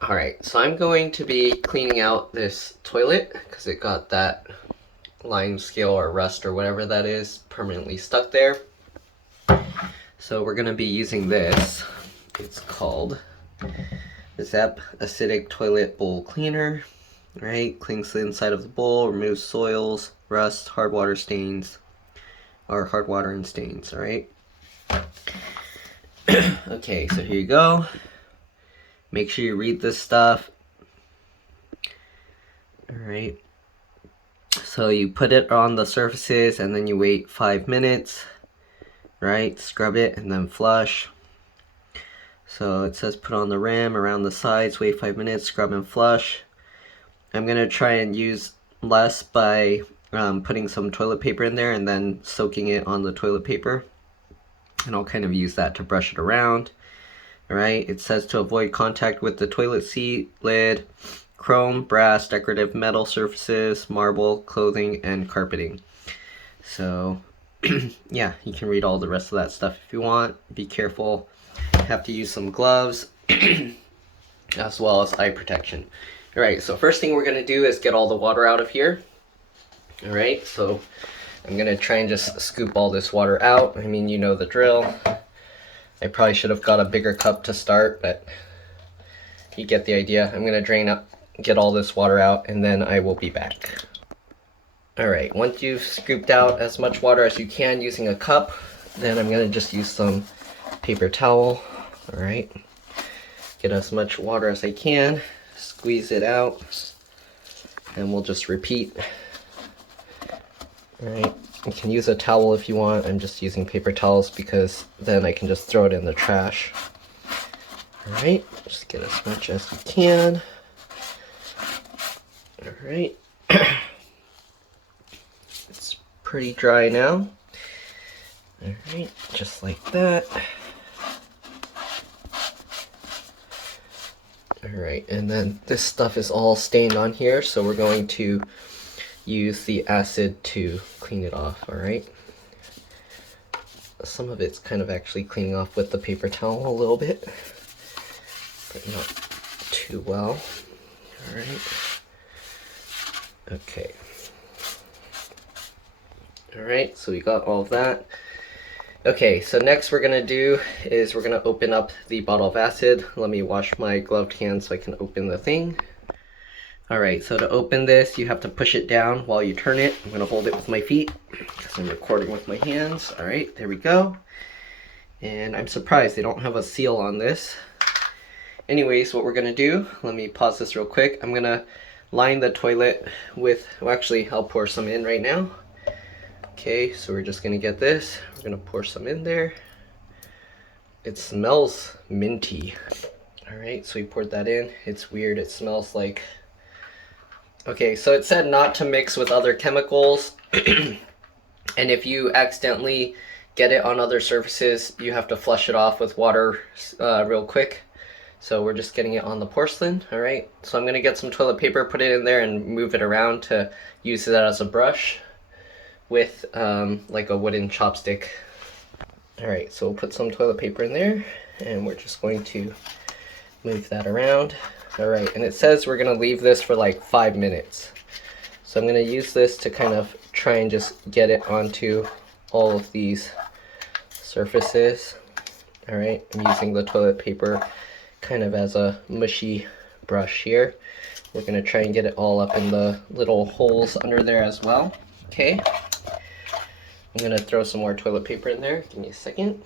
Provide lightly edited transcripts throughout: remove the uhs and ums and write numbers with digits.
Alright, so I'm going to be cleaning out this toilet because it got that lime scale or rust or whatever that is permanently stuck there. So we're going to be using this. It's called Zep Acidic Toilet Bowl Cleaner. Right? Cleans the inside of the bowl, removes soils, rust, hard water stains, or hard water and stains. Alright? Okay, so here you go. Make sure you read this stuff. Alright. So you put it on the surfaces and then you wait 5 minutes. Right? Scrub it and then flush. So it says put on the rim, around the sides, wait 5 minutes, scrub and flush. I'm going to try and use less by putting some toilet paper in there and then soaking it on the toilet paper. And I'll kind of use that to brush it around. Alright, it says to avoid contact with the toilet seat, lid, chrome, brass, decorative metal surfaces, marble, clothing, and carpeting. So, yeah, you can read all the rest of that stuff if you want. Be careful. Have to use some gloves, as well as eye protection. Alright, so first thing we're going to do is get all the water out of here. Alright, so I'm going to try and just scoop all this water out. I mean, you know the drill. I probably should have got a bigger cup to start, but you get the idea. I'm going to get all this water out, and then I will be back. Alright, once you've scooped out as much water as you can using a cup, then I'm going to just use some paper towel. Alright, get as much water as I can, squeeze it out, and we'll just repeat. Alright, you can use a towel if you want. I'm just using paper towels because then I can just throw it in the trash. Alright, just get as much as you can. Alright, it's pretty dry now. Alright, just like that. Alright, and then this stuff is all stained on here, so we're going to use the acid to clean it off, alright? Some of it's kind of actually cleaning off with the paper towel a little bit, but not too well. Alright. Okay. Alright, so we got all of that. Okay, so next we're going to do is we're going to open up the bottle of acid. Let me wash my gloved hands so I can open the thing. Alright, so to open this, you have to push it down while you turn it. I'm going to hold it with my feet because I'm recording with my hands. Alright, there we go. And I'm surprised they don't have a seal on this. Anyways, what we're going to do, let me pause this real quick. I'm going to line the toilet with, well actually, I'll pour some in right now. Okay, so we're just going to get this. We're going to pour some in there. It smells minty. Alright, so we poured that in. It's weird, it smells like... Okay, so it said not to mix with other chemicals, and if you accidentally get it on other surfaces, you have to flush it off with water real quick. So we're just getting it on the porcelain, alright? So I'm going to get some toilet paper, put it in there, and move it around to use that as a brush with like a wooden chopstick. Alright, so we'll put some toilet paper in there, and we're just going to move that around. Alright, and it says we're going to leave this for like 5 minutes. So I'm going to use this to kind of try and just get it onto all of these surfaces. Alright, I'm using the toilet paper kind of as a mushy brush here. We're going to try and get it all up in the little holes under there as well. Okay, I'm going to throw some more toilet paper in there. Give me a second.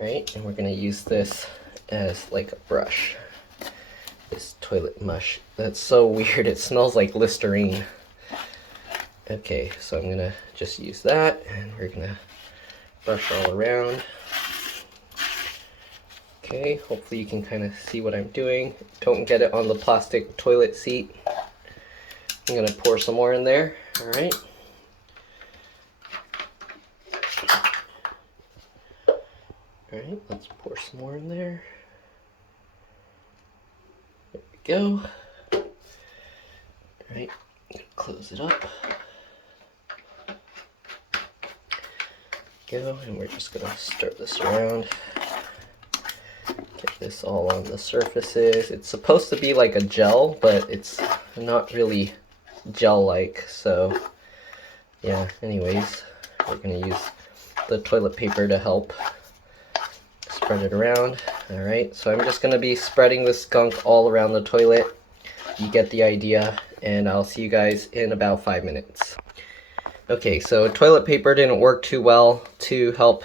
Right, and we're going to use this as like a brush. This toilet mush. That's so weird, it smells like Listerine. Okay, so I'm going to just use that, and we're going to brush all around. Okay, hopefully you can kind of see what I'm doing. Don't get it on the plastic toilet seat. I'm going to pour some more in there, alright. Alright, let's pour some more in there. There we go. Alright, close it up. go, and we're just gonna stir this around. Get this all on the surfaces. It's supposed to be like a gel, but it's not really gel-like, so yeah, anyways, we're gonna use the toilet paper to help spread it around. Alright, so I'm just gonna be spreading the skunk all around the toilet. You get the idea, and I'll see you guys in about 5 minutes. Okay, so toilet paper didn't work too well to help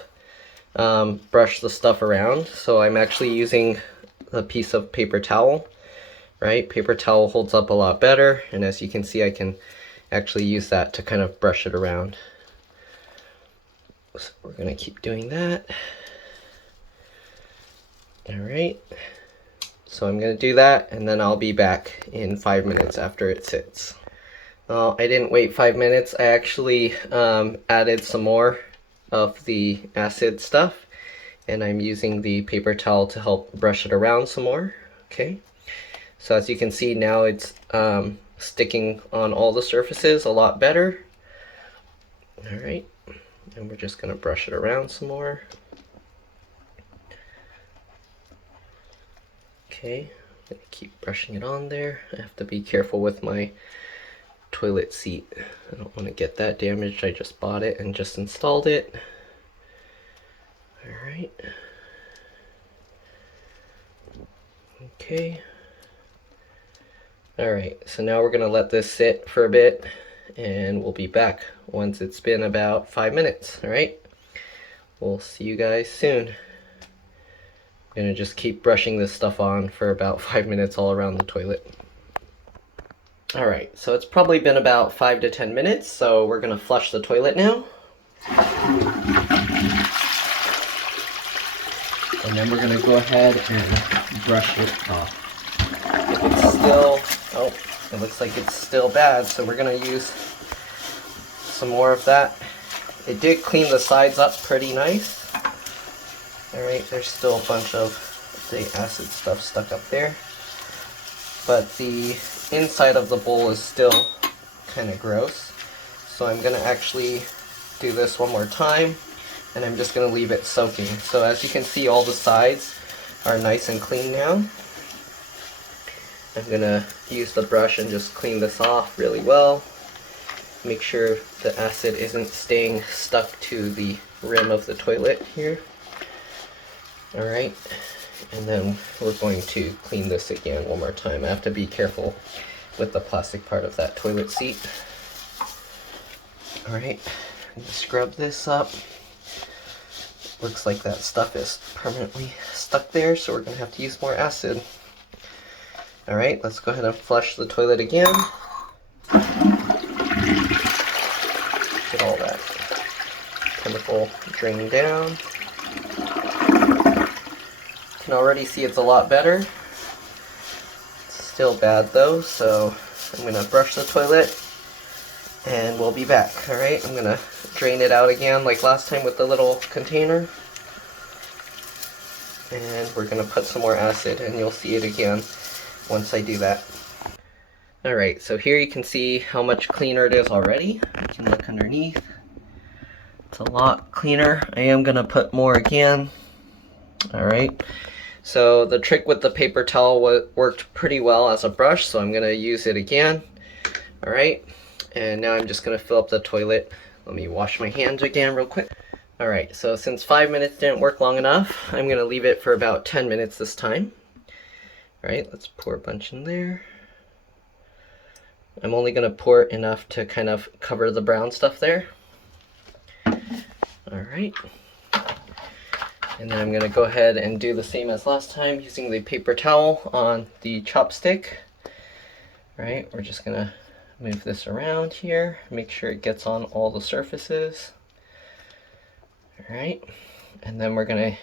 brush the stuff around, so I'm actually using a piece of paper towel, right? Paper towel holds up a lot better, and as you can see, I can actually use that to kind of brush it around. So we're gonna keep doing that. Alright, so I'm gonna do that, and then I'll be back in 5 minutes after it sits. I didn't wait 5 minutes. I actually added some more of the acid stuff, and I'm using the paper towel to help brush it around some more. Okay, so as you can see now, it's sticking on all the surfaces a lot better. All right, and we're just gonna brush it around some more. Okay, I'm gonna keep brushing it on there. I have to be careful with my toilet seat. I don't want to get that damaged. I just bought it and just installed it. Alright. Okay. Alright, so now we're going to let this sit for a bit, and we'll be back once it's been about 5 minutes. Alright? We'll see you guys soon. I'm going to just keep brushing this stuff on for about 5 minutes all around the toilet. Alright, so it's probably been about 5 to 10 minutes, so we're going to flush the toilet now. And then we're going to go ahead and brush it off. If it's still, oh, it looks like it's still bad, so we're going to use some more of that. It did clean the sides up pretty nice. Alright, there's still a bunch of the acid stuff stuck up there. But the inside of the bowl is still kind of gross. So I'm going to actually do this one more time, and I'm just going to leave it soaking. So as you can see, all the sides are nice and clean now. I'm going to use the brush and just clean this off really well. Make sure the acid isn't staying stuck to the rim of the toilet here. Alright, and then we're going to clean this again one more time. I have to be careful with the plastic part of that toilet seat. Alright, I'm going to scrub this up. Looks like that stuff is permanently stuck there, so we're going to have to use more acid. Alright, let's go ahead and flush the toilet again. Get all that chemical drained down. You can already see it's a lot better. It's still bad though, so I'm going to brush the toilet and we'll be back. Alright, I'm going to drain it out again like last time with the little container. And we're going to put some more acid, and you'll see it again once I do that. Alright, so here you can see how much cleaner it is already. You can look underneath. It's a lot cleaner. I am going to put more again. Alright, so the trick with the paper towel worked pretty well as a brush, so I'm going to use it again. Alright, and now I'm just going to fill up the toilet. Let me wash my hands again real quick. Alright, so since 5 minutes didn't work long enough, I'm going to leave it for about 10 minutes this time. Alright, let's pour a bunch in there. I'm only going to pour enough to kind of cover the brown stuff there. Alright. And then I'm going to go ahead and do the same as last time using the paper towel on the chopstick. Alright, we're just going to move this around here, make sure it gets on all the surfaces. Alright, and then we're going to,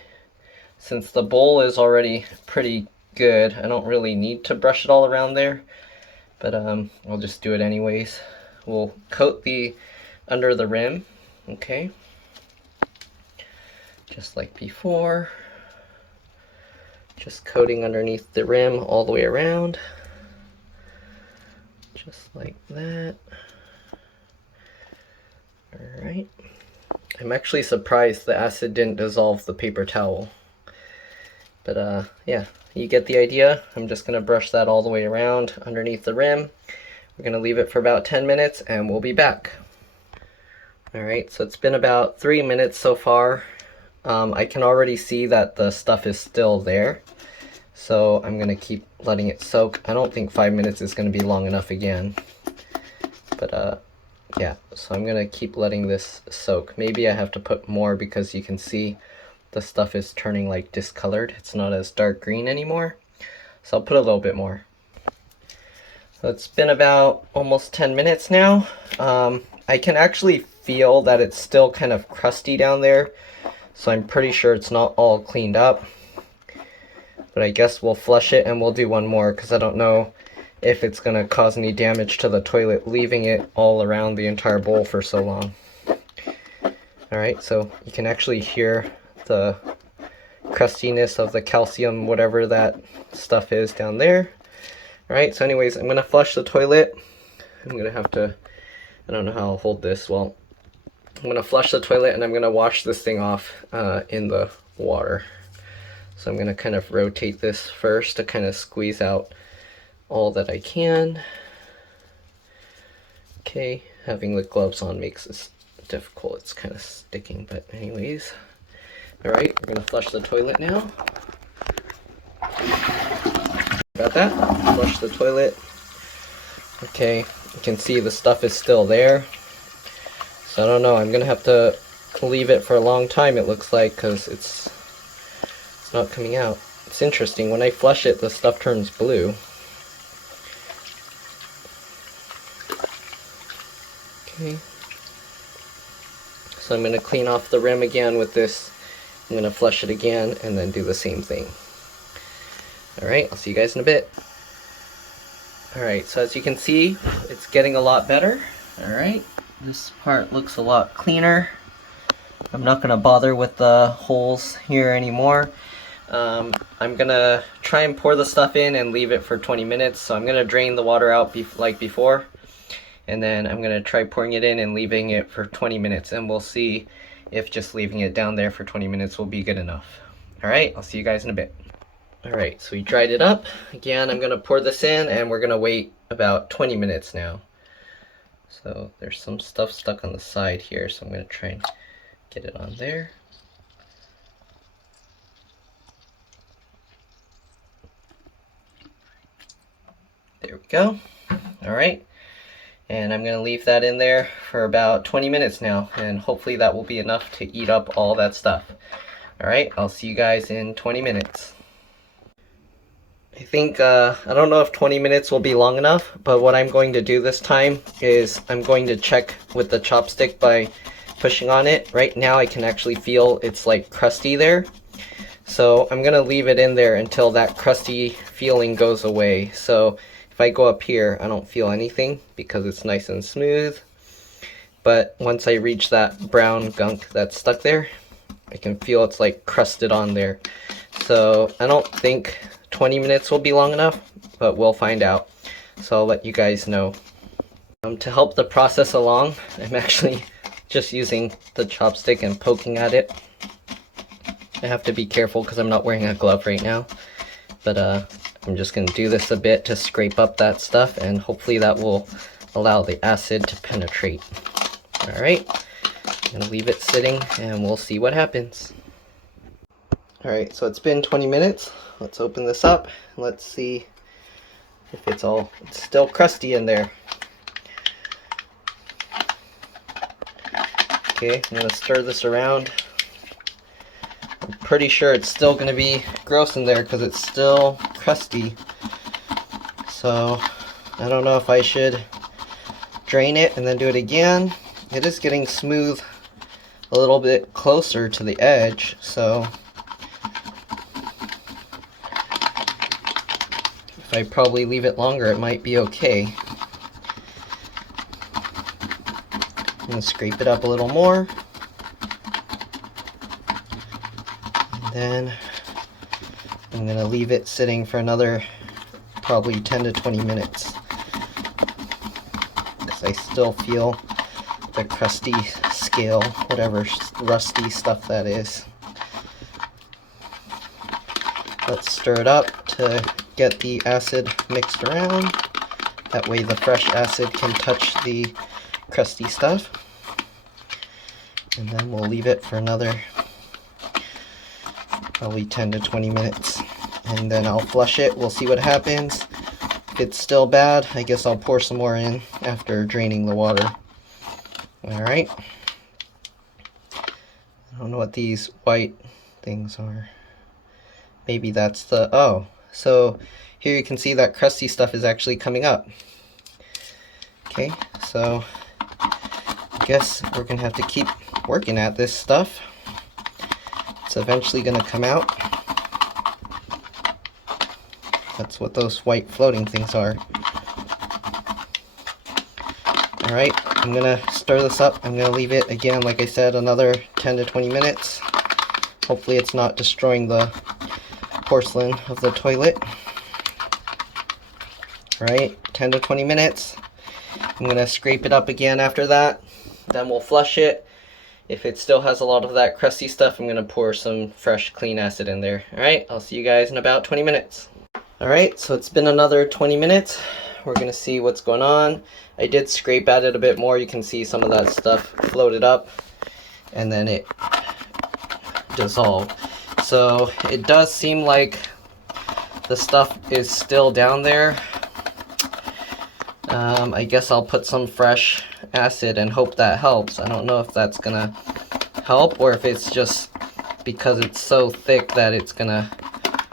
since the bowl is already pretty good, I don't really need to brush it all around there, but I'll just do it anyways. We'll coat the under the rim, okay, just like before, just coating underneath the rim all the way around, just like that. Alright, I'm actually surprised the acid didn't dissolve the paper towel. But yeah, you get the idea. I'm just going to brush that all the way around underneath the rim. We're going to leave it for about 10 minutes and we'll be back. Alright, so it's been about 3 minutes so far. I can already see that the stuff is still there. So I'm going to keep letting it soak. I don't think 5 minutes is going to be long enough again. But yeah, so I'm going to keep letting this soak. Maybe I have to put more because you can see the stuff is turning like discolored. It's not as dark green anymore. So I'll put a little bit more. So it's been about almost 10 minutes now. I can actually feel that it's still kind of crusty down there. So I'm pretty sure it's not all cleaned up. But I guess we'll flush it and we'll do one more because I don't know if it's going to cause any damage to the toilet, leaving it all around the entire bowl for so long. Alright, so you can actually hear the crustiness of the calcium, whatever that stuff is down there. Alright, so anyways, I'm going to flush the toilet. I'm going to have to, I don't know how I'll hold this. Well, I'm going to flush the toilet and I'm going to wash this thing off in the water. So I'm going to kind of rotate this first to kind of squeeze out all that I can. Okay, having the gloves on makes this difficult. It's kind of sticking, but anyways. Alright, we're going to flush the toilet now. About that, flush the toilet. Okay, you can see the stuff is still there. So I don't know, I'm going to have to leave it for a long time, it looks like, because it's not coming out. It's interesting, when I flush it, the stuff turns blue. Okay. So I'm going to clean off the rim again with this. I'm going to flush it again and then do the same thing. Alright, I'll see you guys in a bit. Alright, so as you can see, it's getting a lot better. Alright, this part looks a lot cleaner. I'm not going to bother with the holes here anymore. I'm going to try and pour the stuff in and leave it for 20 minutes. So I'm going to drain the water out like before. And then I'm going to try pouring it in and leaving it for 20 minutes. And we'll see if just leaving it down there for 20 minutes will be good enough. Alright, I'll see you guys in a bit. Alright, so we dried it up. Again, I'm going to pour this in and we're going to wait about 20 minutes now. So there's some stuff stuck on the side here, so I'm going to try and get it on there. There we go. Alright. And I'm going to leave that in there for about 20 minutes now, and hopefully that will be enough to eat up all that stuff. Alright, I'll see you guys in 20 minutes. I think, I don't know if 20 minutes will be long enough, but what I'm going to do this time is I'm going to check with the chopstick by pushing on it. Right now I can actually feel it's like crusty there. So I'm going to leave it in there until that crusty feeling goes away. So if I go up here, I don't feel anything because it's nice and smooth. But once I reach that brown gunk that's stuck there, I can feel it's like crusted on there. So I don't think 20 minutes will be long enough, but we'll find out. So I'll let you guys know. To help the process along, I'm actually just using the chopstick and poking at it. I have to be careful because I'm not wearing a glove right now. But I'm just going to do this a bit to scrape up that stuff, and hopefully that will allow the acid to penetrate. Alright, I'm going to leave it sitting and we'll see what happens. Alright, so it's been 20 minutes. Let's open this up. Let's see if it's still crusty in there. Okay, I'm going to stir this around. I'm pretty sure it's still going to be gross in there because it's still crusty. So I don't know if I should drain it and then do it again. It is getting smooth a little bit closer to the edge, so if I probably leave it longer it might be okay. I'm going to scrape it up a little more. Then I'm going to leave it sitting for another probably 10 to 20 minutes because I still feel the crusty scale, whatever rusty stuff that is. Let's stir it up to get the acid mixed around. That way the fresh acid can touch the crusty stuff. And then we'll leave it for another probably 10 to 20 minutes. And then I'll flush it. We'll see what happens. If it's still bad, I guess I'll pour some more in after draining the water. Alright. I don't know what these white things are. Maybe that's the... oh. So here you can see that crusty stuff is actually coming up. Okay, so I guess we're going to have to keep working at this stuff. It's eventually going to come out. That's what those white floating things are. Alright, I'm going to stir this up. I'm going to leave it again, like I said, another 10 to 20 minutes. Hopefully it's not destroying the porcelain of the toilet. Alright, 10 to 20 minutes. I'm going to scrape it up again after that. Then we'll flush it. If it still has a lot of that crusty stuff, I'm going to pour some fresh clean acid in there. Alright, I'll see you guys in about 20 minutes. Alright, so it's been another 20 minutes. We're going to see what's going on. I did scrape at it a bit more. You can see some of that stuff floated up and then it dissolved. So it does seem like the stuff is still down there. I guess I'll put some fresh acid and hope that helps. I don't know if that's gonna help or if it's just because it's so thick that it's gonna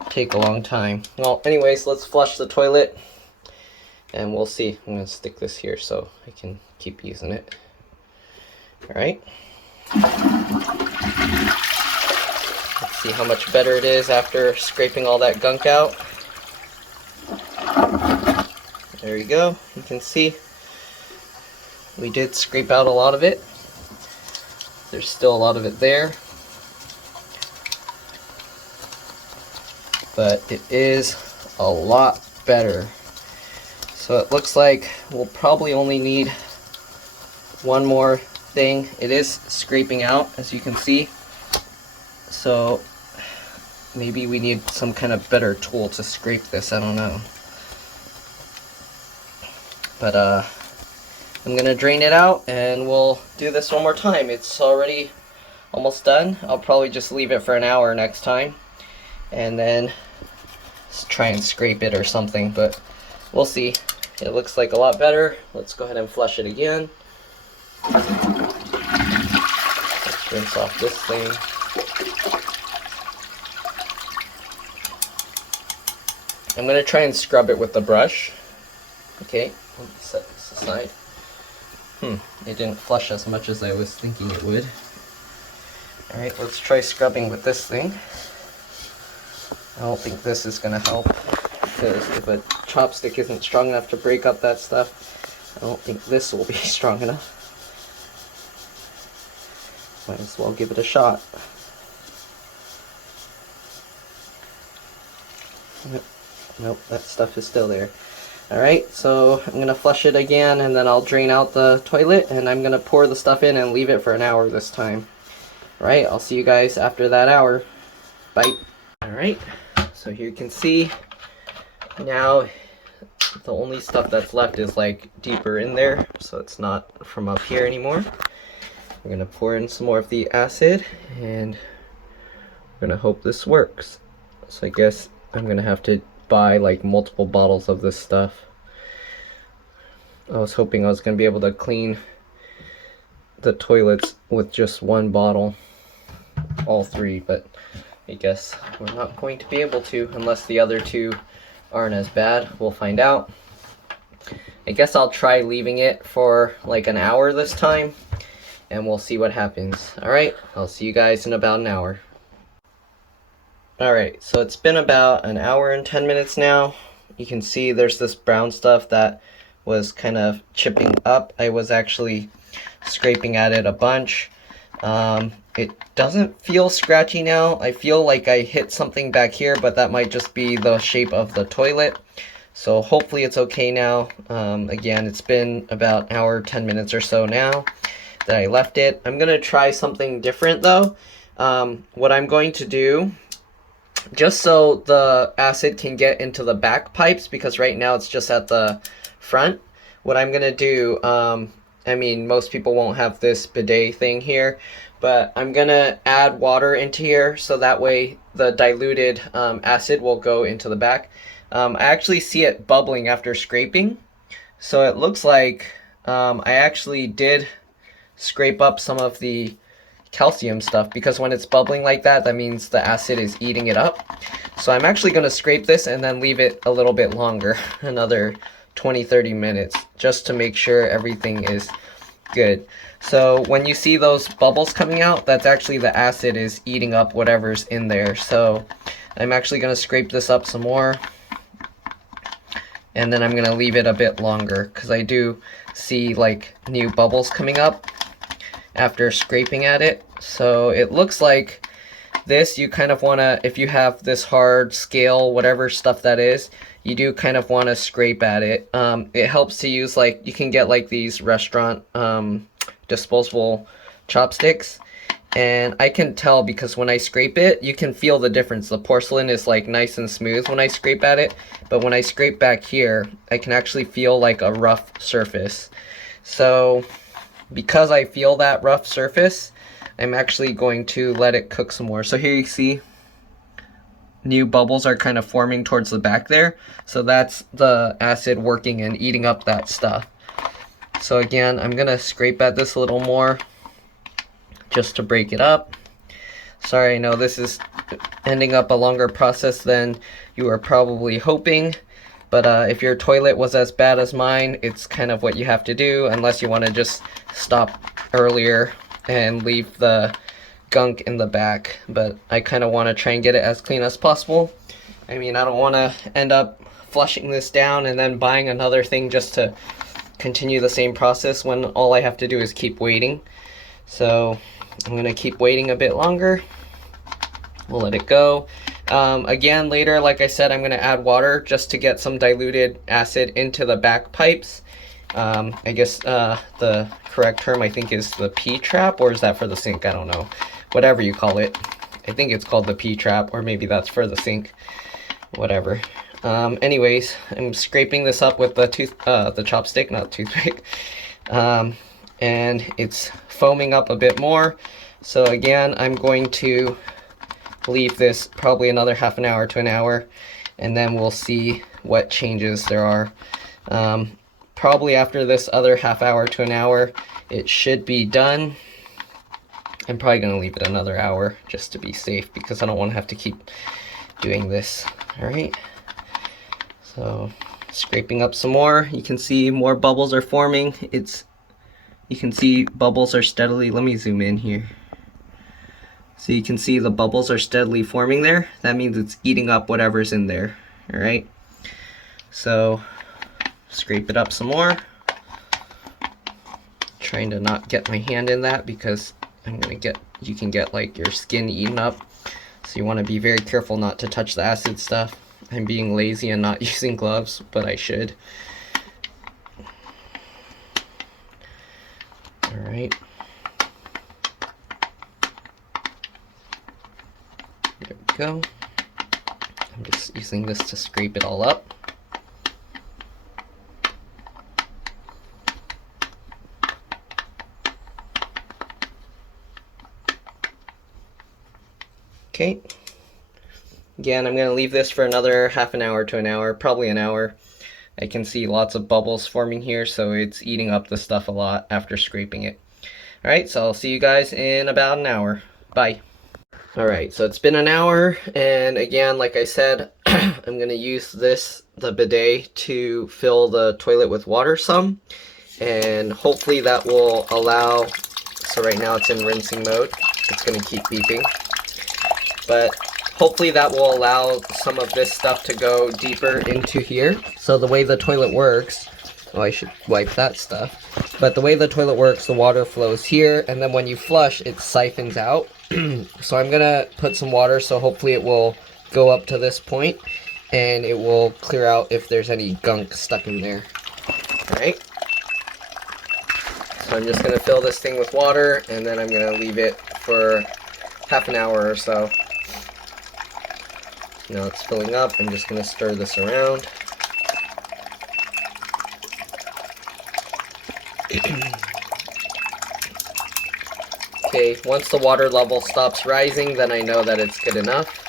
take a long time. Well, anyways, let's flush the toilet and we'll see. I'm gonna stick this here so I can keep using it. Alright. Let's see how much better it is after scraping all that gunk out. There you go. You can see we did scrape out a lot of it. There's still a lot of it there. But it is a lot better. So it looks like we'll probably only need one more thing. It is scraping out, as you can see. So maybe we need some kind of better tool to scrape this. I don't know. But I'm gonna drain it out and we'll do this one more time. It's already almost done. I'll probably just leave it for an hour next time and then try and scrape it or something, but we'll see. It looks like a lot better. Let's go ahead and flush it again. Let's rinse off this thing. I'm gonna try and scrub it with the brush. Okay, let me set this aside. It didn't flush as much as I was thinking it would. Alright, let's try scrubbing with this thing. I don't think this is going to help, because if a chopstick isn't strong enough to break up that stuff, I don't think this will be strong enough. Might as well give it a shot. Nope, that stuff is still there. Alright, so I'm going to flush it again and then I'll drain out the toilet and I'm going to pour the stuff in and leave it for an hour this time. Alright, I'll see you guys after that hour. Bye. Alright, so here you can see now the only stuff that's left is like deeper in there, so it's not from up here anymore. We're going to pour in some more of the acid and we're going to hope this works. So I guess I'm going to have to buy like multiple bottles of this stuff. I was hoping I was going to be able to clean the toilets with just one bottle, all three, but I guess we're not going to be able to unless the other two aren't as bad. We'll find out. I guess I'll try leaving it for like an hour this time and we'll see what happens. Alright, I'll see you guys in about an hour. Alright, so it's been about an hour and 10 minutes now. You can see there's this brown stuff that was kind of chipping up. I was actually scraping at it a bunch. It doesn't feel scratchy now. I feel like I hit something back here, but that might just be the shape of the toilet. So hopefully it's okay now. Again, it's been about an hour, 10 minutes or so now. that I left it. I'm gonna try something different though. What I'm going to do, just so the acid can get into the back pipes, because right now it's just at the front, what I'm gonna do, I mean, most people won't have this bidet thing here, but I'm gonna add water into here so that way the diluted acid will go into the back. I actually see it bubbling after scraping, so it looks like I actually did scrape up some of the calcium stuff, because when it's bubbling like that, that means the acid is eating it up. So I'm actually going to scrape this and then leave it a little bit longer, another 20-30 minutes, just to make sure everything is good. So when you see those bubbles coming out, that's actually the acid is eating up whatever's in there. So I'm actually going to scrape this up some more, and then I'm going to leave it a bit longer, because I do see like new bubbles coming up after scraping at it. So it looks like this, you kind of want to, if you have this hard scale, whatever stuff that is, you do kind of want to scrape at it. It helps to use, like, you can get like these restaurant disposable chopsticks, and I can tell because when I scrape it, you can feel the difference. The porcelain is like nice and smooth when I scrape at it, but when I scrape back here, I can actually feel like a rough surface. So because I feel that rough surface, I'm actually going to let it cook some more. So here you see new bubbles are kind of forming towards the back there. So that's the acid working and eating up that stuff. So again, I'm gonna scrape at this a little more just to break it up. Sorry, I know this is ending up a longer process than you are probably hoping. But if your toilet was as bad as mine, it's kind of what you have to do, unless you want to just stop earlier and leave the gunk in the back. But I kind of want to try and get it as clean as possible. I mean, I don't want to end up flushing this down and then buying another thing just to continue the same process when all I have to do is keep waiting. So I'm going to keep waiting a bit longer. We'll let it go. Again, later, like I said, I'm going to add water just to get some diluted acid into the back pipes. I guess the correct term, I think, is the P-trap, or is that for the sink? I don't know. Whatever you call it. I think it's called the P-trap, or maybe that's for the sink. Whatever. Anyways, I'm scraping this up with the chopstick, not toothpick. And it's foaming up a bit more. So again, I'm going to leave this probably another half an hour to an hour, and then we'll see what changes there are. Probably after this other half hour to an hour, it should be done. I'm probably going to leave it another hour just to be safe, because I don't want to have to keep doing this. Alright, so scraping up some more. You can see more bubbles are forming. You can see bubbles are steadily, let me zoom in here. So you can see the bubbles are steadily forming there. That means it's eating up whatever's in there. Alright, so scrape it up some more. Trying to not get my hand in that, because you can get like your skin eaten up. So you want to be very careful not to touch the acid stuff. I'm being lazy and not using gloves, but I should. Alright. There we go. I'm just using this to scrape it all up. Okay. Again, I'm going to leave this for another half an hour to an hour, probably an hour. I can see lots of bubbles forming here, so it's eating up the stuff a lot after scraping it. Alright, so I'll see you guys in about an hour. Bye. Alright, so it's been an hour, and again, like I said, I'm going to use the bidet, to fill the toilet with water some, and hopefully that will allow, so right now it's in rinsing mode, it's going to keep beeping, but hopefully that will allow some of this stuff to go deeper into here. So the way the toilet works, oh, I should wipe that stuff, but the way the toilet works, the water flows here, and then when you flush, it siphons out. So I'm gonna put some water, so hopefully it will go up to this point, and it will clear out if there's any gunk stuck in there. Alright. So I'm just gonna fill this thing with water, and then I'm gonna leave it for half an hour or so. Now it's filling up. I'm just gonna stir this around. Okay, once the water level stops rising, then I know that it's good enough.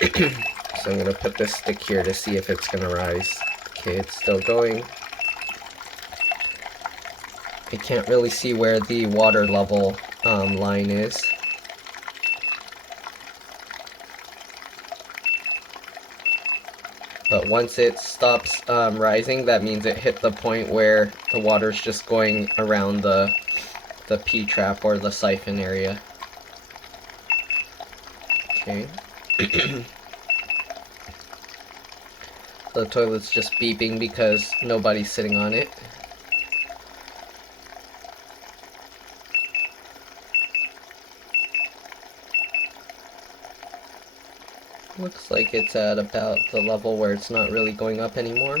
So I'm going to put this stick here to see if it's going to rise. Okay, it's still going. I can't really see where the water level line is. But once it stops rising, that means it hit the point where the water's just going around the P-trap or the siphon area. Okay. The toilet's just beeping because nobody's sitting on it. Looks like it's at about the level where it's not really going up anymore.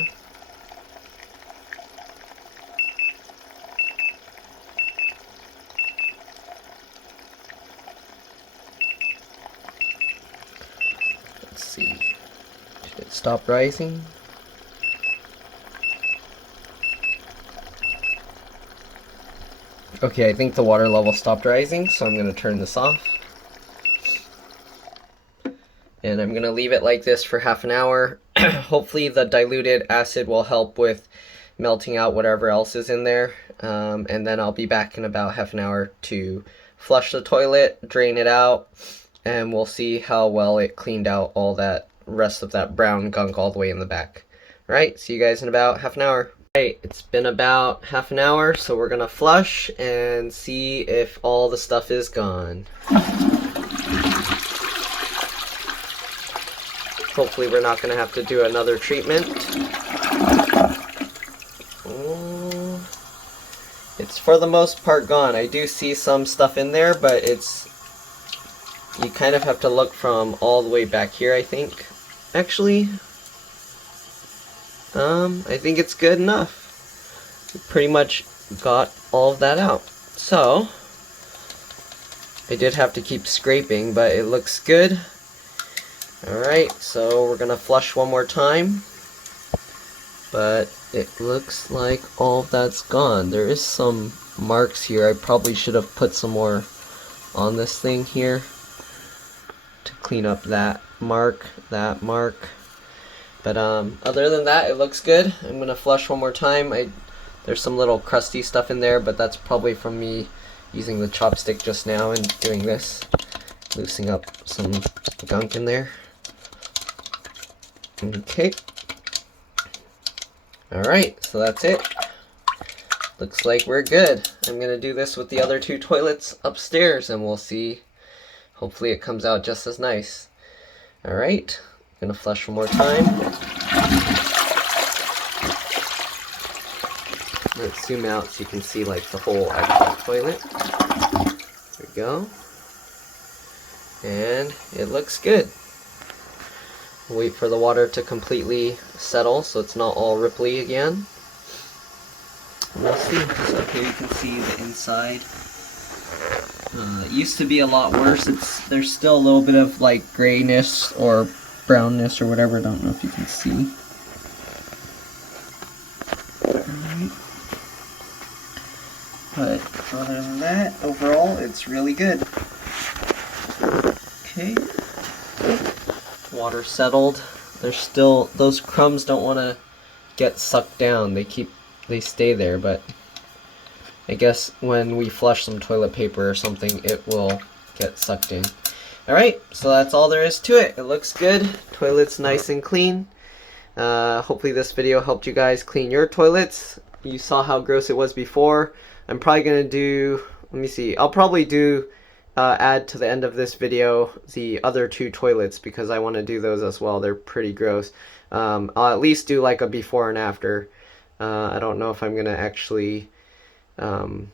Let's see. Should it stop rising? Okay, I think the water level stopped rising, so I'm going to turn this off. And I'm going to leave it like this for half an hour. Hopefully the diluted acid will help with melting out whatever else is in there. And then I'll be back in about half an hour to flush the toilet, drain it out, and we'll see how well it cleaned out all that rest of that brown gunk all the way in the back. Alright, see you guys in about half an hour. Alright, it's been about half an hour, so we're going to flush and see if all the stuff is gone. Hopefully we're not going to have to do another treatment. It's for the most part gone. I do see some stuff in there, but you kind of have to look from all the way back here, I think. Actually, I think it's good enough. We pretty much got all of that out. So, I did have to keep scraping, but it looks good. Alright, so we're going to flush one more time, but it looks like all of that's gone. There is some marks here. I probably should have put some more on this thing here to clean up that mark. But other than that, it looks good. I'm going to flush one more time. There's some little crusty stuff in there, but that's probably from me using the chopstick just now and doing this, loosening up some gunk in there. Okay. Alright, so that's it. Looks like we're good. I'm going to do this with the other two toilets upstairs and we'll see. Hopefully it comes out just as nice. Alright, I'm going to flush one more time. Let's zoom out so you can see like the whole actual toilet. There we go. And it looks good. Wait for the water to completely settle so it's not all ripply again. We'll see. So here you can see the inside. It used to be a lot worse. There's still a little bit of like grayness or brownness or whatever. I don't know if you can see. Alright. But other than that, overall, it's really good. Okay. Water settled. There's still, those crumbs don't want to get sucked down. They stay there, but I guess when we flush some toilet paper or something, it will get sucked in. Alright, so that's all there is to it. It looks good. Toilet's nice and clean. Hopefully this video helped you guys clean your toilets. You saw how gross it was before. I'm probably going to do, let me see, I'll probably do add to the end of this video the other two toilets because I want to do those as well. They're pretty gross. I'll at least do like a before and after. I don't know if I'm gonna actually do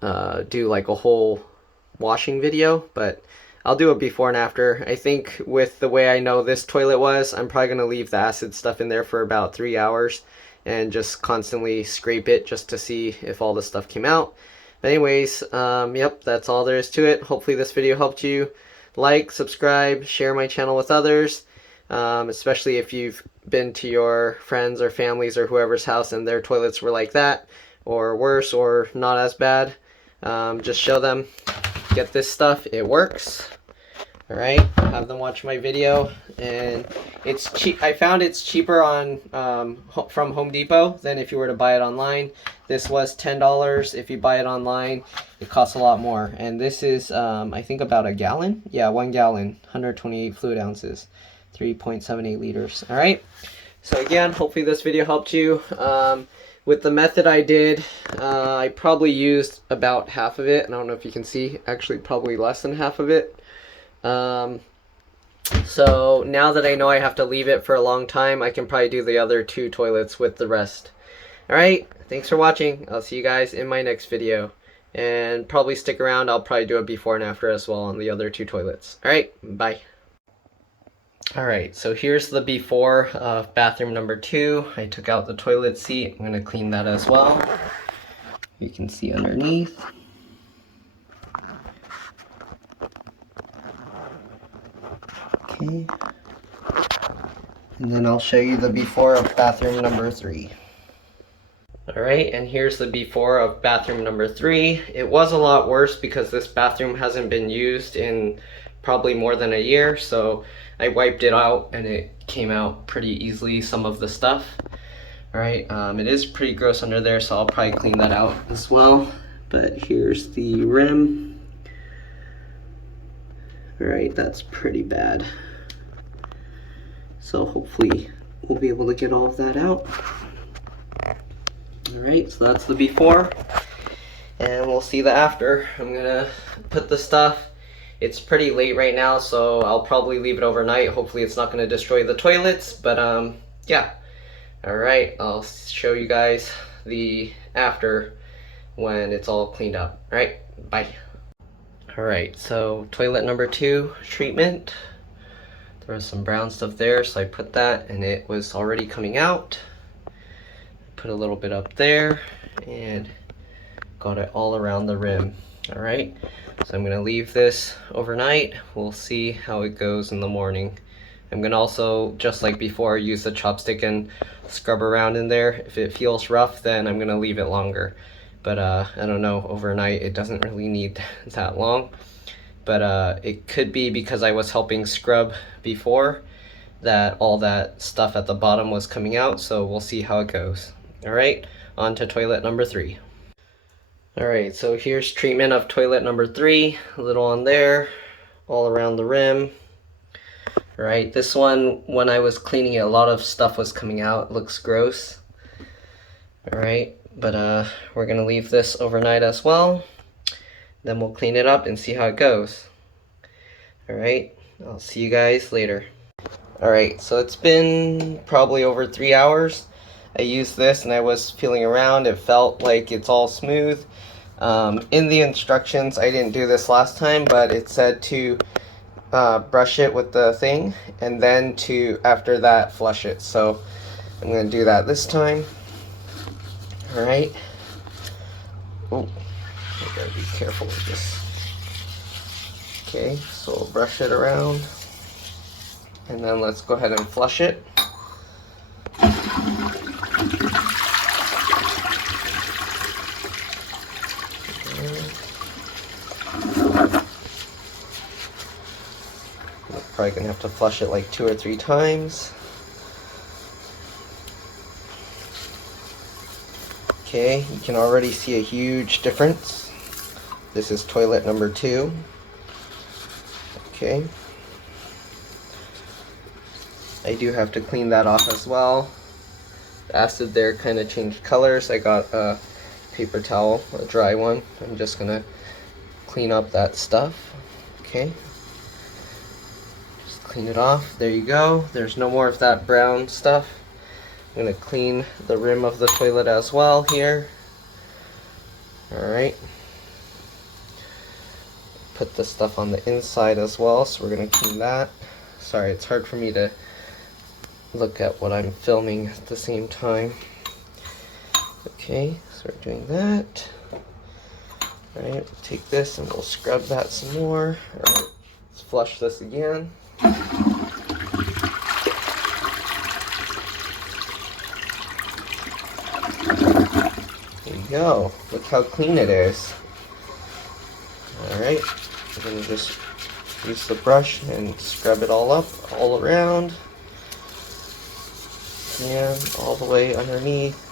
like a whole washing video, but I'll do a before and after. I think with the way I know this toilet was, I'm probably gonna leave the acid stuff in there for about 3 hours and just constantly scrape it just to see if all the stuff came out. But anyways, yep, that's all there is to it. Hopefully this video helped you. Like, subscribe, share my channel with others, especially if you've been to your friends or families or whoever's house and their toilets were like that, or worse, or not as bad. Just show them, get this stuff, it works. Alright, have them watch my video, and it's cheap. I found it's cheaper on from Home Depot than if you were to buy it online. This was $10. If you buy it online, it costs a lot more. And this is, I think, about a gallon. Yeah, 1 gallon, 128 fluid ounces, 3.78 liters. Alright, so again, hopefully this video helped you. With the method I did, I probably used about half of it. I don't know if you can see, actually probably less than half of it. So now that I know I have to leave it for a long time, I can probably do the other 2 toilets with the rest. Alright, thanks for watching. I'll see you guys in my next video. And probably stick around, I'll probably do a before and after as well on the other 2 toilets. Alright, bye. Alright, so here's the before of bathroom number 2. I took out the toilet seat. I'm going to clean that as well. You can see underneath. Okay. And then I'll show you the before of bathroom number 3. Alright, and here's the before of bathroom number 3. It was a lot worse because this bathroom hasn't been used in probably more than a year, so I wiped it out and it came out pretty easily, some of the stuff. Alright, it is pretty gross under there, so I'll probably clean that out as well. But here's the rim. Alright, that's pretty bad. So hopefully we'll be able to get all of that out. Alright, so that's the before. And we'll see the after. I'm gonna put the stuff. It's pretty late right now, so I'll probably leave it overnight. Hopefully it's not gonna destroy the toilets, but yeah. Alright, I'll show you guys the after when it's all cleaned up. Alright, bye. Alright, so toilet number 2 treatment. There was some brown stuff there, so I put that and it was already coming out. Put a little bit up there and got it all around the rim. Alright, so I'm going to leave this overnight. We'll see how it goes in the morning. I'm going to also, just like before, use the chopstick and scrub around in there. If it feels rough, then I'm going to leave it longer. But I don't know, overnight it doesn't really need that long. But it could be because I was helping scrub before that all that stuff at the bottom was coming out, so we'll see how it goes. Alright, on to toilet number 3. Alright, so here's treatment of toilet number 3. A little on there, all around the rim. Alright, this one, when I was cleaning it, a lot of stuff was coming out. It looks gross. Alright, but we're gonna leave this overnight as well. Then we'll clean it up and see how it goes. Alright, I'll see you guys later. Alright, so it's been probably over 3 hours. I used this and I was feeling around. It felt like it's all smooth. In the instructions, I didn't do this last time, but it said to brush it with the thing and then to, after that, flush it. So I'm going to do that this time. Alright. Oh, I gotta be careful with this. Okay, so we'll brush it around. And then let's go ahead and flush it. We're probably gonna have to flush it like 2 or 3 times. Okay, you can already see a huge difference. This is toilet number 2. Okay. I do have to clean that off as well. The acid there kind of changed colors. I got a paper towel, a dry one. I'm just gonna clean up that stuff. Okay. Just clean it off. There you go. There's no more of that brown stuff. I'm gonna clean the rim of the toilet as well here. Alright. Put the stuff on the inside as well, so we're gonna clean that. Sorry, it's hard for me to look at what I'm filming at the same time. Okay, so we're doing that. Alright, take this and we'll scrub that some more. Alright, let's flush this again. There you go. Look how clean it is. Alright, we're going to just use the brush and scrub it all up, all around. And all the way underneath.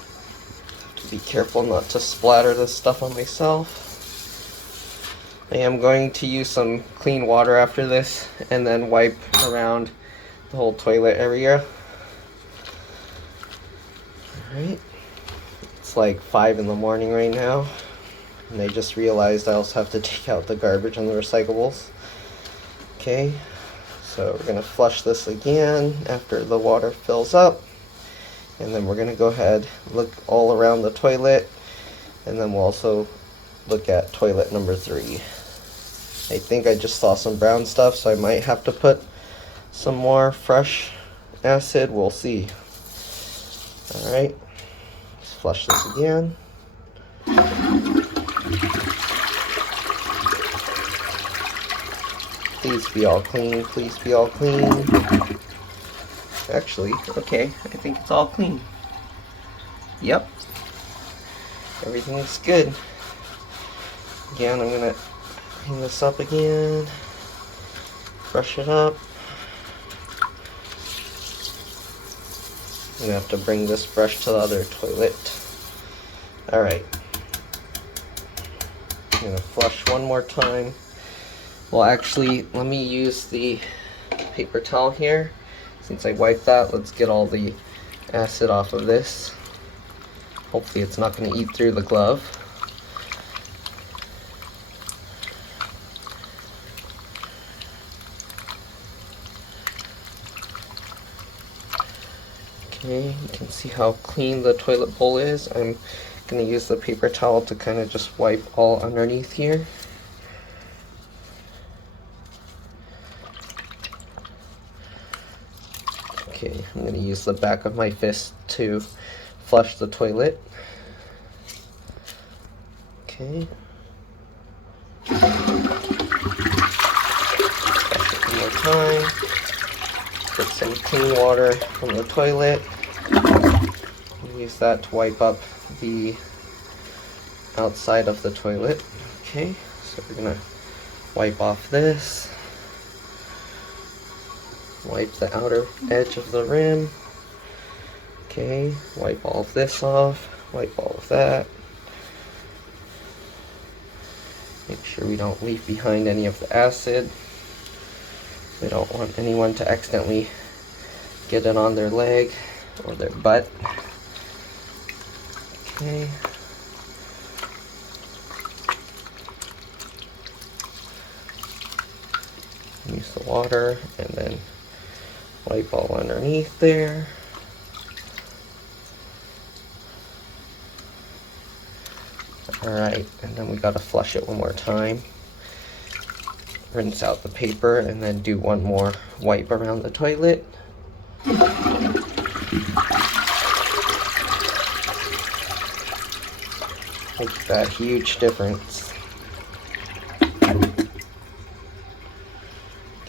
Be careful not to splatter this stuff on myself. I am going to use some clean water after this and then wipe around the whole toilet area. Alright. It's like 5 in the morning right now. And I just realized I also have to take out the garbage and the recyclables. Okay. So we're going to flush this again after the water fills up. And then we're going to go ahead, look all around the toilet, and then we'll also look at toilet number 3. I think I just saw some brown stuff, so I might have to put some more fresh acid. We'll see. Alright, let's flush this again. Please be all clean, please be all clean. Actually, okay, I think it's all clean. Yep. Everything's good. Again, I'm gonna clean this up again. Brush it up. I'm gonna have to bring this brush to the other toilet. Alright. I'm gonna flush one more time. Well, actually, let me use the paper towel here. Since I wiped that, let's get all the acid off of this. Hopefully it's not going to eat through the glove. Okay, you can see how clean the toilet bowl is. I'm going to use the paper towel to kind of just wipe all underneath here. Okay, I'm going to use the back of my fist to flush the toilet. Okay. Flush it one more time. Get some clean water from the toilet. Use that to wipe up the outside of the toilet. Okay, so we're going to wipe off this. Wipe the outer edge of the rim. Okay, wipe all of this off. Wipe all of that. Make sure we don't leave behind any of the acid. We don't want anyone to accidentally get it on their leg or their butt. Okay. Use the water and then wipe all underneath there. Alright, and then we gotta flush it one more time. Rinse out the paper and then do one more wipe around the toilet. Makes that huge difference.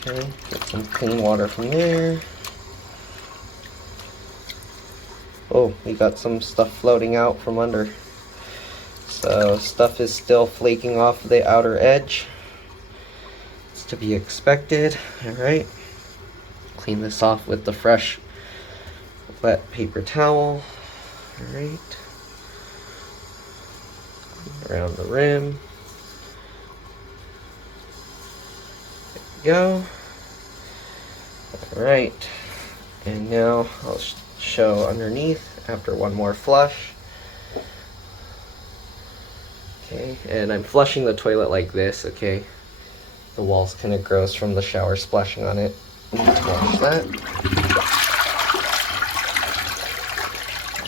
Okay, get some clean water from there. Oh, we got some stuff floating out from under. So stuff is still flaking off the outer edge. It's to be expected. Alright. Clean this off with the fresh wet paper towel. Alright. Around the rim. There we go. Alright, and now I'll show underneath after one more flush. Okay, and I'm flushing the toilet like this, okay? The wall's kind of gross from the shower splashing on it. I need to wash that.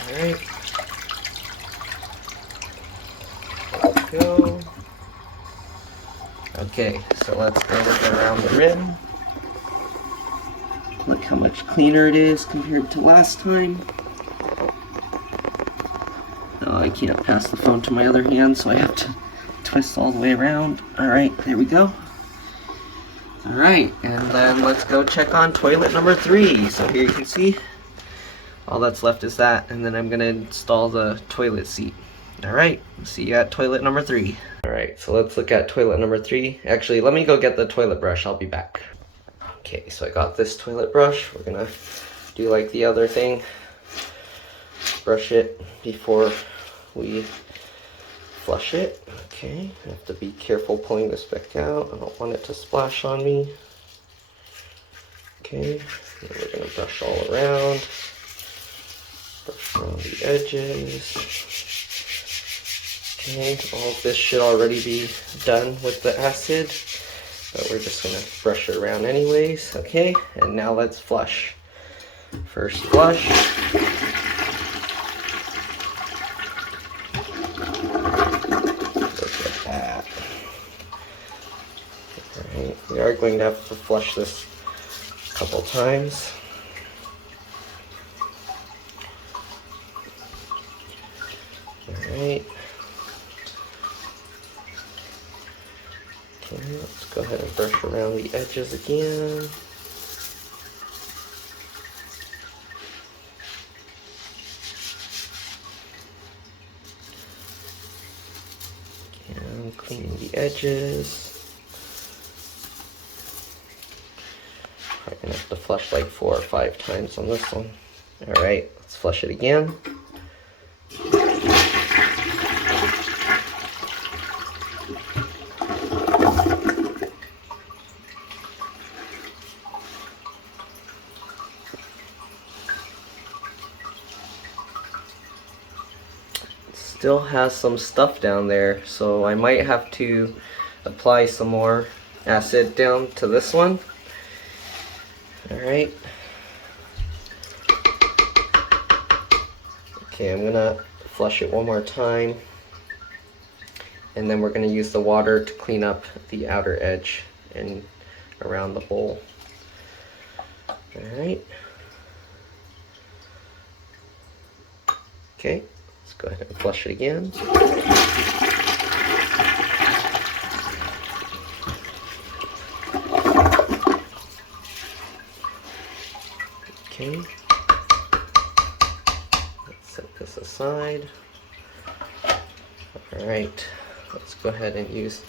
Alright. There we go. Okay, so let's go around the rim. Look how much cleaner it is compared to last time. I can't pass the phone to my other hand, so I have to twist all the way around. Alright, there we go. Alright, and then let's go check on toilet number 3. So here you can see, all that's left is that, and then I'm going to install the toilet seat. Alright, see you at toilet number 3. Alright, so let's look at toilet number 3. Actually, let me go get the toilet brush, I'll be back. Okay, so I got this toilet brush. We're going to do like the other thing. Brush it before we flush it. Okay, I have to be careful pulling this back out. I don't want it to splash on me. Okay, and we're going to brush all around. Brush around the edges. Okay, all of this should already be done with the acid, but we're just going to brush it around anyways. Okay, and now let's flush. First flush. Look at that. Alright, we are going to have to flush this a couple times. Alright. Okay, let's go ahead and brush around the edges again. And clean the edges. Probably gonna have to flush like 4 or 5 times on this one. Alright, let's flush it again. Still has some stuff down there, so I might have to apply some more acid down to this one. Alright. Okay, I'm gonna flush it one more time, and then we're gonna use the water to clean up the outer edge and around the bowl. Alright. Okay. Let's go ahead and flush it again. Okay. Let's set this aside. Alright, let's go ahead and use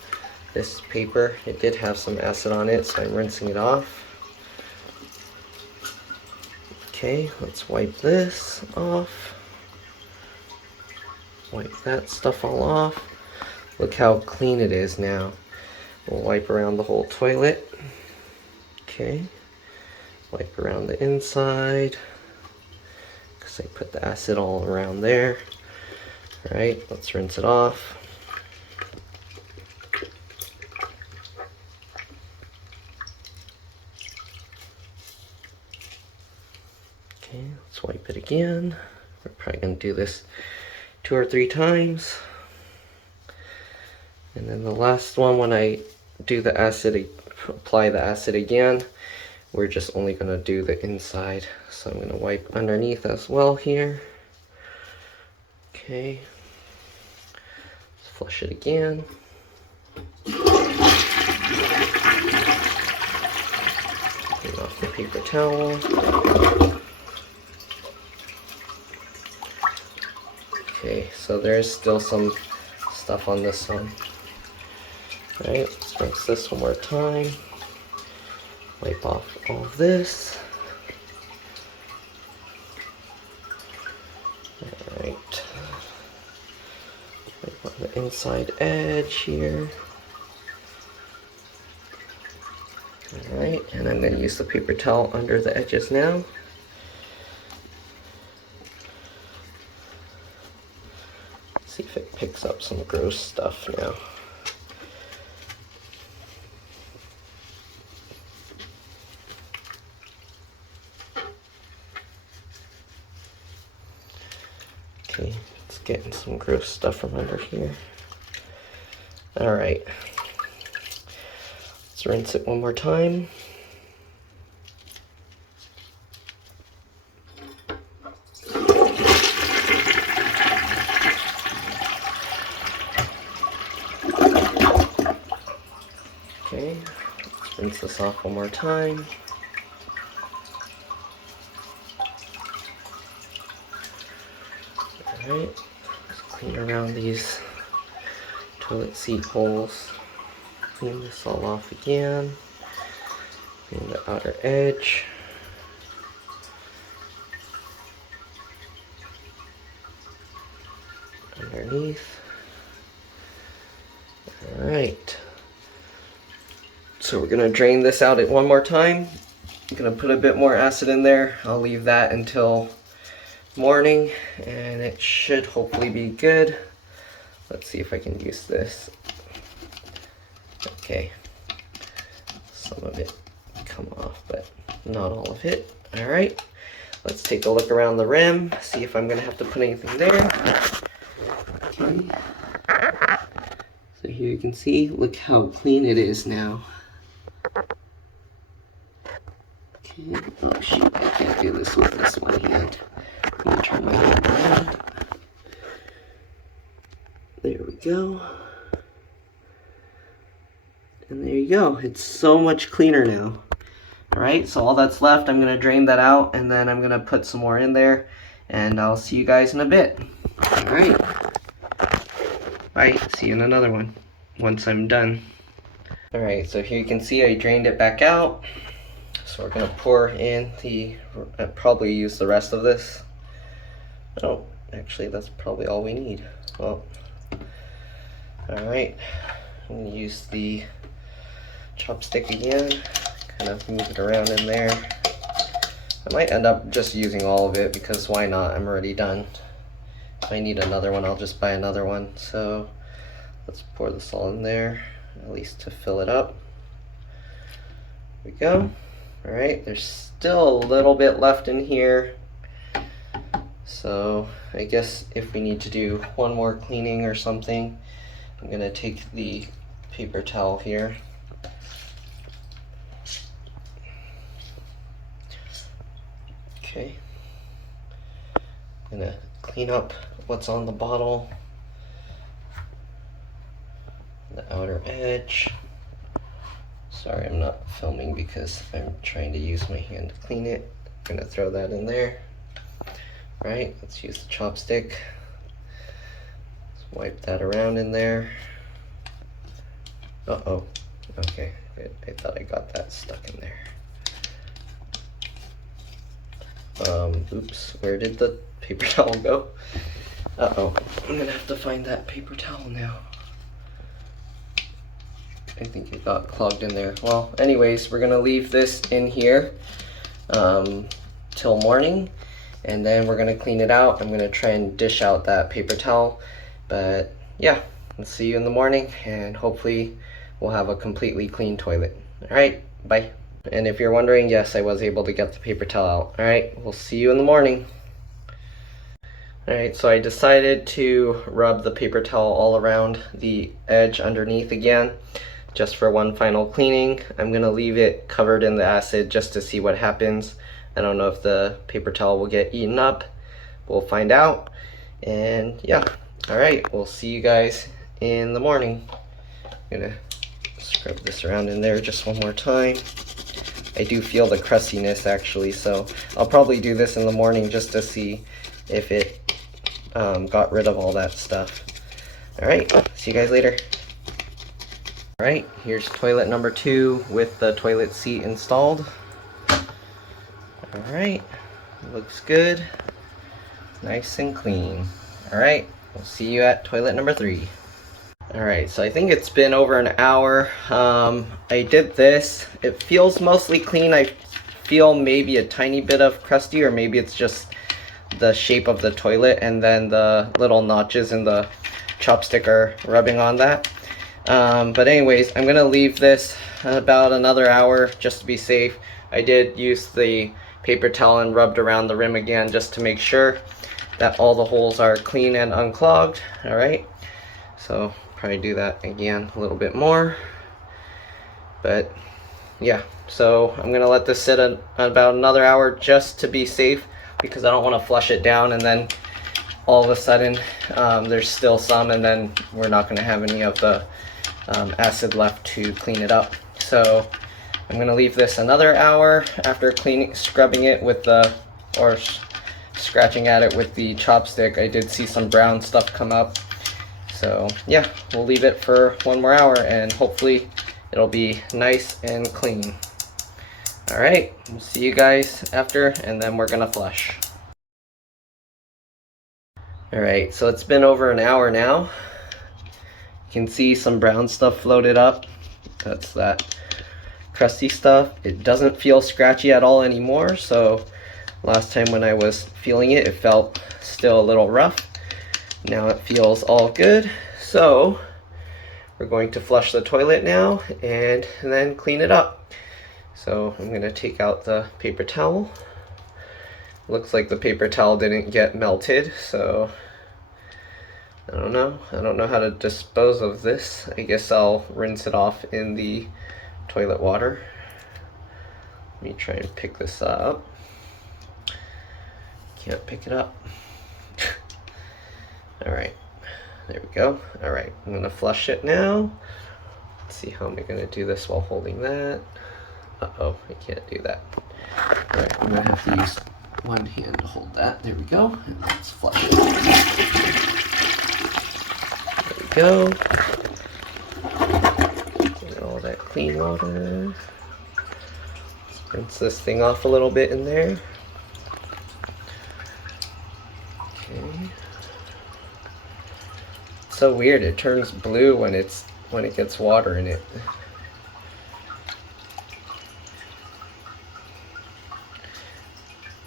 this paper. It did have some acid on it, so I'm rinsing it off. Okay, let's wipe this off. Wipe that stuff all off. Look how clean it is now. We'll wipe around the whole toilet. Okay. Wipe around the inside, because I put the acid all around there. Alright, let's rinse it off. Okay, let's wipe it again. We're probably going to do this 2 or 3 times. And then the last one, when I do the acid, apply the acid again, we're just only going to do the inside. So I'm going to wipe underneath as well here. Okay. Let's flush it again. Clean off the paper towel. Okay, so there's still some stuff on this one. Alright, let's rinse this one more time. Wipe off all of this. Alright. Wipe on the inside edge here. Alright, and I'm going to use the paper towel under the edges now. See if it picks up some gross stuff now. Okay, it's getting some gross stuff from under here. Alright. Let's rinse it one more time. rinse this off one more time. Alright, just clean around these toilet seat holes. Clean this all off again. Clean the outer edge. Underneath. Alright. So we're going to drain this out one more time. I'm going to put a bit more acid in there. I'll leave that until morning and it should hopefully be good. Let's see if I can use this. Okay. Some of it come off, but not all of it. Alright. Let's take a look around the rim, see if I'm going to have to put anything there. Okay. So here you can see, look how clean it is now. Okay. Oh shoot, I can't do this with this one hand. Let me turn my hand around. There we go. And there you go. It's so much cleaner now. Alright, so all that's left, I'm going to drain that out and then I'm going to put some more in there and I'll see you guys in a bit. Alright. Bye. See you in another one once I'm done. Alright, so here you can see I drained it back out. So we're going to pour in I'll probably use the rest of this. Oh, actually that's probably all we need. Well, alright, I'm going to use the chopstick again, kind of move it around in there. I might end up just using all of it because why not, I'm already done. If I need another one, I'll just buy another one. So let's pour this all in there, at least to fill it up. There we go. Alright, there's still a little bit left in here. So I guess if we need to do one more cleaning or something, I'm going to take the paper towel here. Okay. I'm going to clean up what's on the bottle. The outer edge. Sorry, I'm not filming because I'm trying to use my hand to clean it. I'm going to throw that in there. Right, let's use the chopstick. Let's wipe that around in there. Uh-oh. Okay, good. I thought I got that stuck in there. Oops, where did the paper towel go? Uh-oh, I'm gonna have to find that paper towel now. I think it got clogged in there. Well, anyways, we're gonna leave this in here till morning. And then we're gonna clean it out. I'm gonna try and dish out that paper towel. But yeah, let's see you in the morning and hopefully we'll have a completely clean toilet. Alright, bye. And if you're wondering, yes, I was able to get the paper towel out. Alright, we'll see you in the morning. Alright, so I decided to rub the paper towel all around the edge underneath again, just for one final cleaning. I'm gonna leave it covered in the acid just to see what happens. I don't know if the paper towel will get eaten up. We'll find out. And yeah, alright, we'll see you guys in the morning. I'm gonna scrub this around in there just one more time. I do feel the crustiness actually, so I'll probably do this in the morning just to see if it got rid of all that stuff. Alright, see you guys later. Alright, here's toilet number 2 with the toilet seat installed. Alright, looks good, nice and clean. Alright, we'll see you at toilet number 3. Alright, so I think it's been over an hour. I did this. It feels mostly clean. I feel maybe a tiny bit of crusty, or maybe it's just the shape of the toilet and then the little notches in the chopstick are rubbing on that. But anyways, I'm gonna leave this about another hour just to be safe. I did use the paper towel and rubbed around the rim again just to make sure that all the holes are clean and unclogged. Alright, so probably do that again a little bit more. But yeah, so I'm gonna let this sit about another hour just to be safe, because I don't want to flush it down and then all of a sudden there's still some, and then we're not going to have any of the acid left to clean it up. So I'm gonna leave this another hour after scrubbing it with the, or scratching at it with the chopstick. I did see some brown stuff come up. So yeah, we'll leave it for 1 more hour and hopefully it'll be nice and clean. Alright, we'll see you guys after, and then we're gonna flush. Alright, so it's been over an hour now. You can see some brown stuff floated up. That's that crusty stuff. It doesn't feel scratchy at all anymore, so last time when I was feeling it, it felt still a little rough. Now it feels all good, so we're going to flush the toilet now and then clean it up. So I'm going to take out the paper towel. Looks like the paper towel didn't get melted, so I don't know. I don't know how to dispose of this. I guess I'll rinse it off in the toilet water. Let me try and pick this up. Can't pick it up. Alright, there we go. Alright, I'm going to flush it now. Let's see, how am I going to do this while holding that? Uh-oh, I can't do that. Alright, I'm going to have to use one hand to hold that. There we go. And let's flush it. There we go. Get all that clean water. Let's rinse this thing off a little bit in there. Okay. So weird, it turns blue when it gets water in it.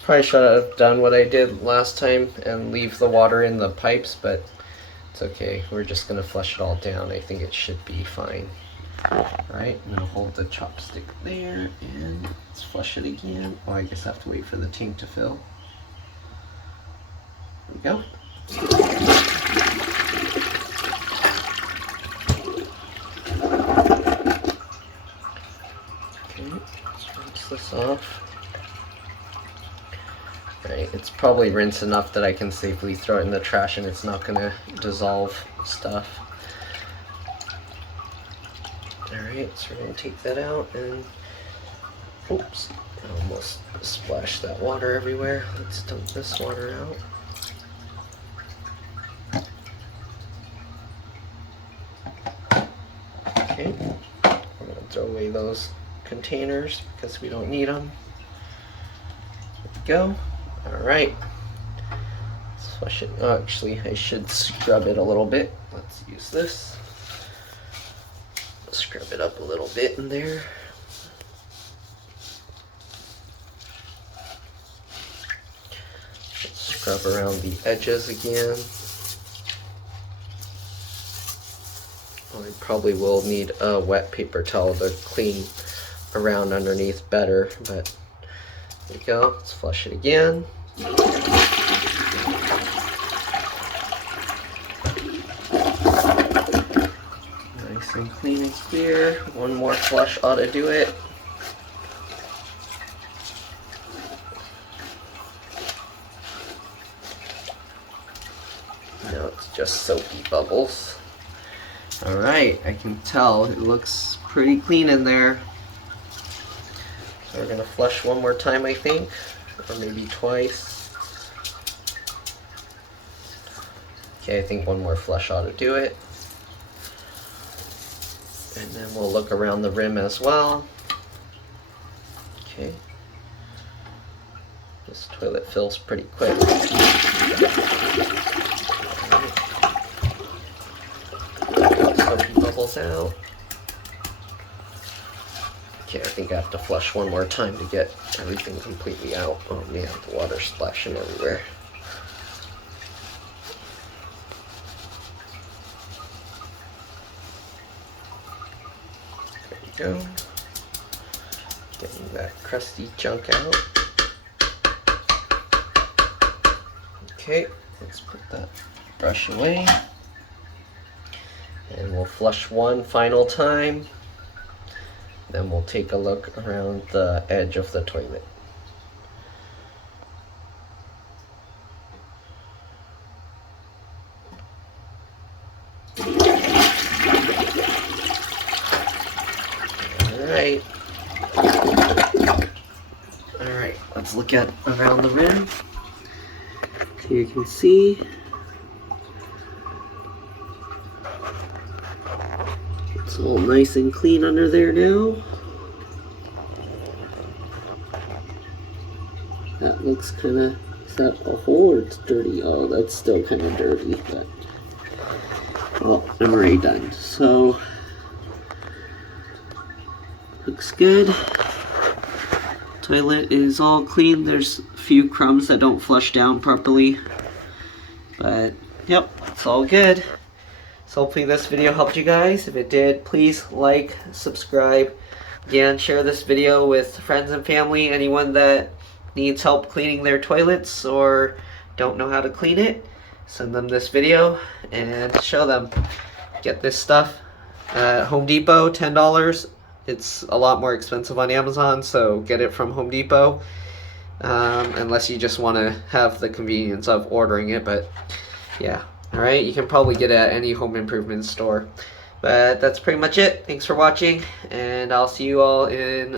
Probably should have done what I did last time and leave the water in the pipes, but it's okay. We're just gonna flush it all down. I think it should be fine. Alright, I'm gonna hold the chopstick there and let's flush it again. Oh, I guess I have to wait for the tank to fill. There we go. This off. Right, it's probably rinsed enough that I can safely throw it in the trash and it's not gonna dissolve stuff. Alright, so we're gonna take that out and oops, I almost splashed that water everywhere. Let's dump this water out. Okay, I'm gonna throw away those containers because we don't need them. There we go. Alright. Let's flush it. Oh, actually, I should scrub it a little bit. Let's use this. Scrub it up a little bit in there. Let's scrub around the edges again. I probably will need a wet paper towel to clean around underneath better, but there we go. Let's flush it again. Nice and clean and clear. One more flush ought to do it. Now it's just soapy bubbles. Alright, I can tell it looks pretty clean in there. So we're going to flush one more time, I think, or maybe twice. Okay, I think one more flush ought to do it. And then we'll look around the rim as well. Okay. This toilet fills pretty quick. Bubbles out. Okay, I think I have to flush one more time to get everything completely out. Oh man, the water's splashing everywhere. There we go. Getting that crusty junk out. Okay, let's put that brush away. And we'll flush one final time. Then we'll take a look around the edge of the toilet. Alright, Alright, let's look at around the rim. So you can see it's all nice and clean under there now. That looks kind of, is that a hole or it's dirty? Oh, that's still kind of dirty, but well, I'm already done. So, looks good. Toilet is all clean. There's a few crumbs that don't flush down properly, but yep, it's all good. So hopefully this video helped you guys. If it did, please like, subscribe, again, share this video with friends and family, anyone that needs help cleaning their toilets or don't know how to clean it. Send them this video and show them. Get this stuff at Home Depot, $10. It's a lot more expensive on Amazon, so get it from Home Depot. Unless you just want to have the convenience of ordering it, but yeah. Alright, you can probably get it at any home improvement store. But that's pretty much it. Thanks for watching, and I'll see you all in